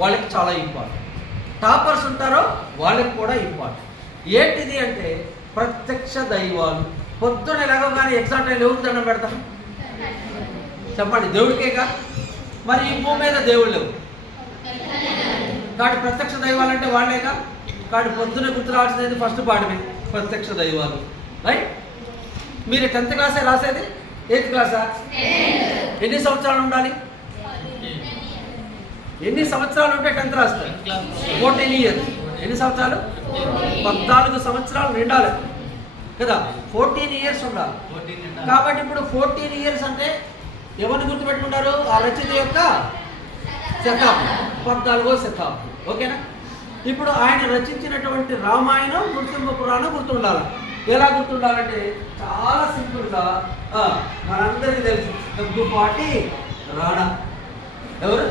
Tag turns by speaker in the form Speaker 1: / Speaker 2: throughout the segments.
Speaker 1: వాళ్ళకి చాలా important toppers ఉంటారో వాళ్ళకి కూడా ఇంపార్టెంట్ ఏంటిది అంటే ప్రత్యక్ష దైవాలు. పొద్దున ఎలాగోగానే ఎగ్జామ్ టైం ఎవరికి దండం పెడతాం చెప్పండి దేవుడికేగా? మరి ఈ భూమి మీద దేవుళ్ళు లేవు. కాటి ప్రత్యక్ష దైవాలు అంటే వాళ్ళేగా? కాడి పొద్దున గుర్తు రావాల్సింది ఫస్ట్ పాఠమే ప్రత్యక్ష దైవాలు. రైట్ మీరు టెన్త్ క్లాసే రాసేది? ఎయిత్ క్లాసా ఎన్ని సంవత్సరాలు ఉండాలి? ఎన్ని సంవత్సరాలు ఉంటే టెన్త్ రాస్తారు? Fourteen years? ఎన్ని సంవత్సరాలు? పద్నాలుగు సంవత్సరాలు నిండాలి. కదా? ఫోర్టీన్ ఇయర్స్ ఉండాలి. కాబట్టి ఇప్పుడు ఫోర్టీన్ ఇయర్స్ అంటే ఎవరిని గుర్తుపెట్టుకుంటారు? ఆ రచయిత యొక్క శతాబ్దం. పద్నాలుగో శతాబ్దం. ఓకేనా? ఇప్పుడు ఆయన రచించినటువంటి రామాయణం గుర్తింపు పురాణం గుర్తుండాలి. ఎలా గుర్తుండాలంటే చాలా సింపుల్గా మనందరికీ తెలుసు. దగ్గుపాటి రాణా ఎవరు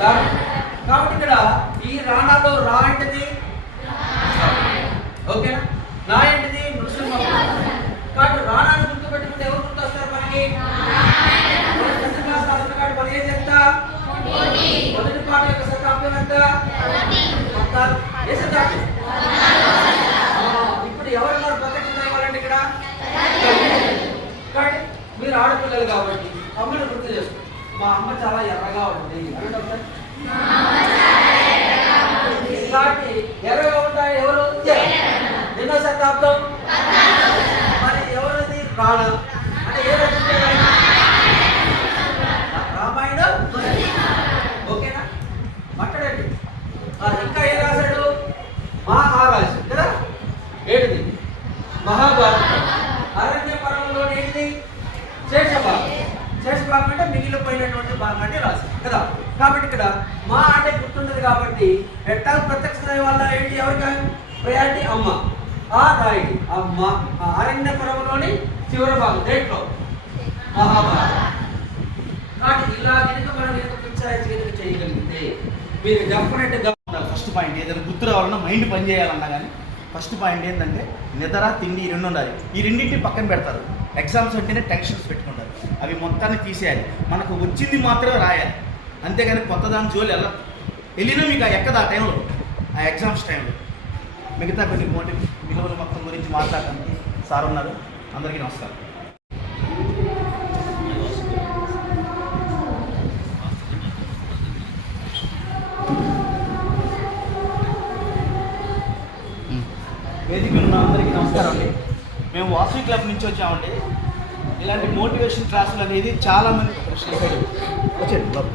Speaker 1: రాణా కాబట్టి ఇక్కడ ఈ రాణాలో రా అంటది? ఓకేనా? నా ఏంటిది నృసింహ. కాబట్టి రాణాను గుర్తు పెట్టుకుంటే ఎవరు గుర్తొస్తారు మనకి? మన టెన్త్ క్లాస్ ఏజ్ ఎంత మొదటి పాట యొక్క శతాబ్దం ఎంత? ఏ శతాబ్దం? ఇప్పుడు ఎవరున్నారు ప్రత్యక్షత ఇవ్వాలండి ఇక్కడ? కాబట్టి మీరు ఆడపిల్లలు కాబట్టి అమ్మని గుర్తు చేసుకోండి మా అమ్మ చాలా ఎర్రగా ఉంటుంది. అంటే ఈనాటి కాబట్టి ఉంటాయి ఎవరు? ఎన్నో శతాబ్దం. మరి ఎవరిది? ప్రాణ అంటే ఏ రచించారు రామాయణం? ఓకేనా? మాట్లాడండి ఆ, ఇంకా ఏం రాశాడు? మహారాజు. కదా? ఏంటిది? మహాభారతం. అరణ్య పర్వంలో ఏంటిది? శేషభాగం శేషభాగం అంటే మిగిలిపోయినటువంటి భాగాన్ని రాశాడు కదా? కాబట్టి ఇక్కడ మా అంటే గుర్తుండదు కాబట్టి ఎట్టా ప్రత్యక్ష వల్ల ఏంటి? ఎవరికి ప్రయారిటీ అమ్మ. ఆ రాయుడు అమ్మ. ఆ చివరి భాగం దేంట్లో? కాబట్టి ఇలా కనుక మనం కనుక పిక్చరైజ్ కనుక చేయగలిగితే మీరు డెఫినెట్గా
Speaker 2: ఉండాలి. ఫస్ట్ పాయింట్ ఏదైనా గుర్తు రావాలన్నా మైండ్ పని చేయాలన్నా కానీ ఫస్ట్ పాయింట్ ఏంటంటే నిద్ర తిండి రెండు ఉండాలి. ఈ రెండింటిని పక్కన పెడతారు. ఎగ్జామ్స్ అంటేనే టెన్షన్స్ పెట్టుకుంటారు. అవి మొత్తాన్ని తీసేయాలి. మనకు వచ్చింది మాత్రమే రాయాలి. అంతేగాని కొత్త దాని జోలి వెళ్ళ వెళ్ళినా మీకు ఎక్కదు ఆ టైంలో ఆ ఎగ్జామ్స్ టైంలో మిగతా కొన్ని మోటివ్ విలువల మొత్తం గురించి మాట్లాడడానికి సార్ ఉన్నారు. అందరికీ నమస్కారం. వేదిక ఉన్న అందరికీ నమస్కారం. మేము వాసవి క్లబ్ నుంచి వచ్చామండి ఇలాంటి మోటివేషన్ క్లాసులు అనేది చాలా మంది బాబు.